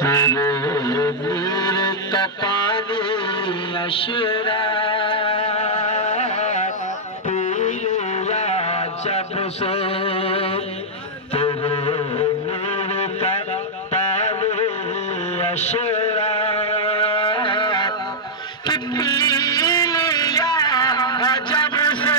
तेरे नीर का पानी अशरा पी लिया जब से तेरे नीर का पानी अशरा कि पी लिया जब से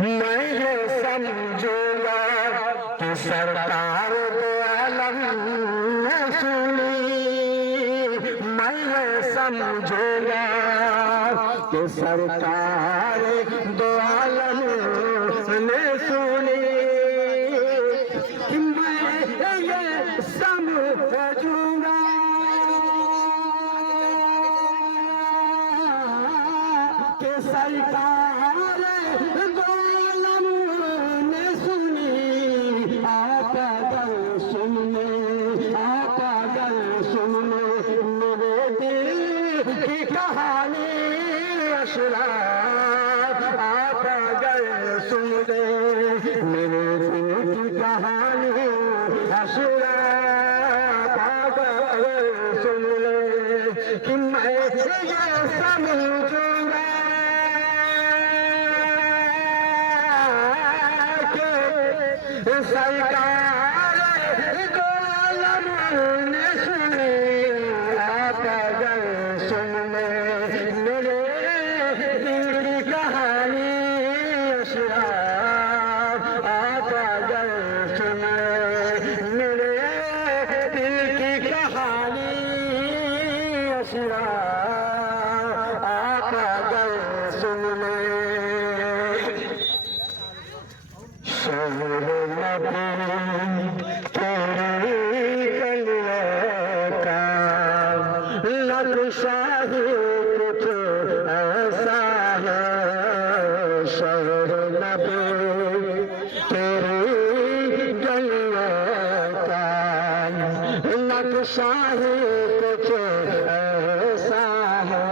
मैं ये समझूंगा कि सरकार दो आलम ने सुनी। मैं ये समझूंगा कि सरकार दो आलम ने सुनी। मैं ये समझूंगा कि सरकार दो आलम ने सुनी। आपा गल सुनने, आपा गल सुनने मेरे दिल की कहानी अशरा। आपा गल सुन दे मेरे दिल की कहानी अशरा। आपा गल सुन ले कि मैं ये समझूंगा सरकार दो आलम ने सुनी। आपा गल सुन ले मेरे दिल की कहानी अशरा। आपा गल सुन ले मेरे दिल की कहानी अशरा। आपा गल सुन ले तेरी गलियों का नक्शा ही कुछ ऐसा है। शहर नबी तेरी गलियों का नक्शा ही कुछ ऐसा है।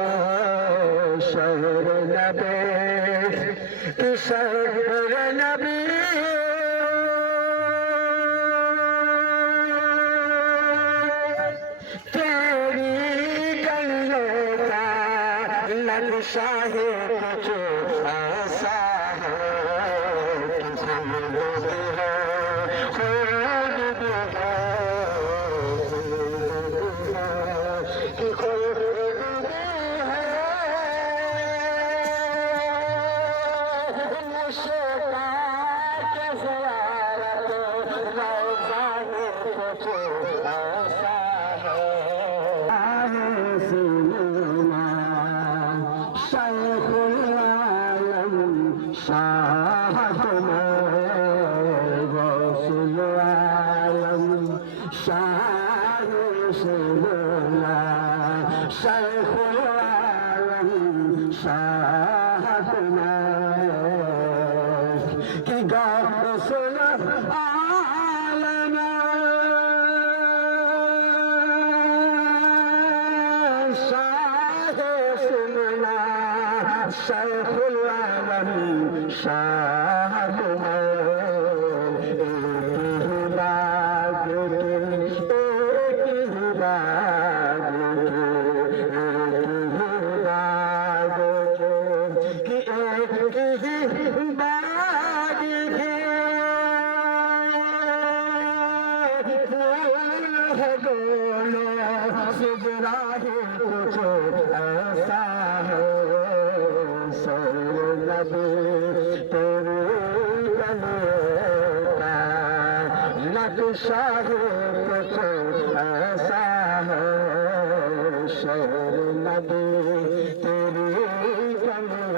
शहर नबी शहर नबी नक्शा है कुछ ऐसा है। शेखुल आलम शाह नक्शा कुछ ऐसा है शेर नबी तेरी कमर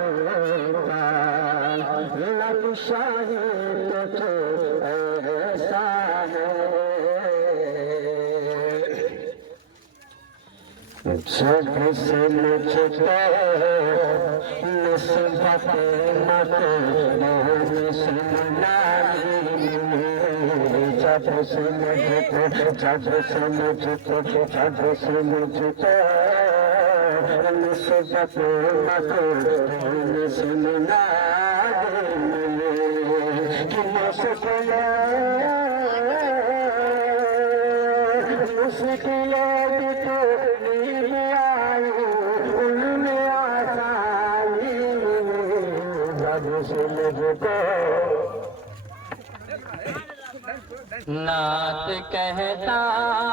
का नक्शा कुछ ऐसा है जब से मुझको निस्बत मत सुना जब से मुझको निस्बत मत सुना कि मुश्किलें भी तो नात कहता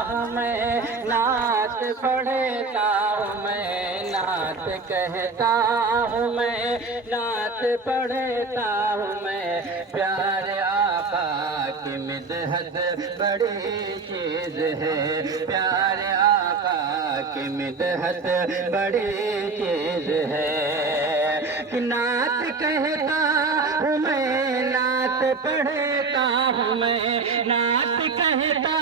हूँ मैं नात पढ़ता हूँ मैं नात कहता हूँ मैं नात पढ़ता हूँ मैं प्यारे आका की मिदहत बड़ी चीज है प्यारे आका की मिदहत बड़ी चीज है कि नात कहता हूँ मैं नात पढ़ता हूँ मैं नात कहता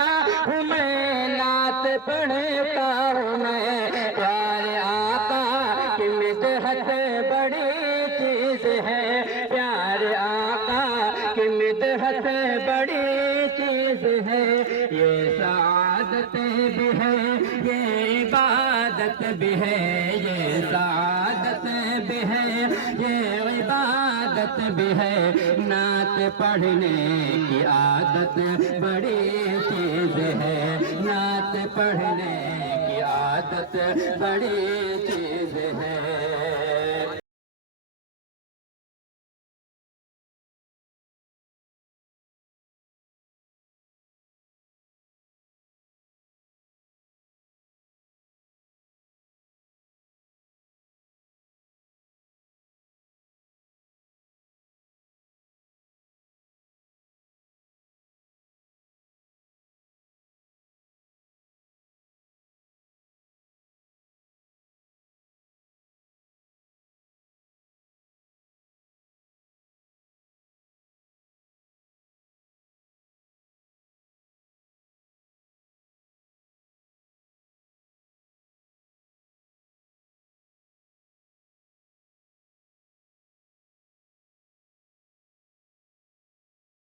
हूँ मैं नात पढ़ता हूँ मैं प्यारे आका की मिदहत बड़ी चीज है प्यारे आका की मिदहत बड़ी चीज है ये सादत भी है ये इबादत भी है ये सादत भी है ये इबादत भी है नात पढ़ने की आदत बड़ी चीज है नात पढ़ने की आदत बड़ी चीज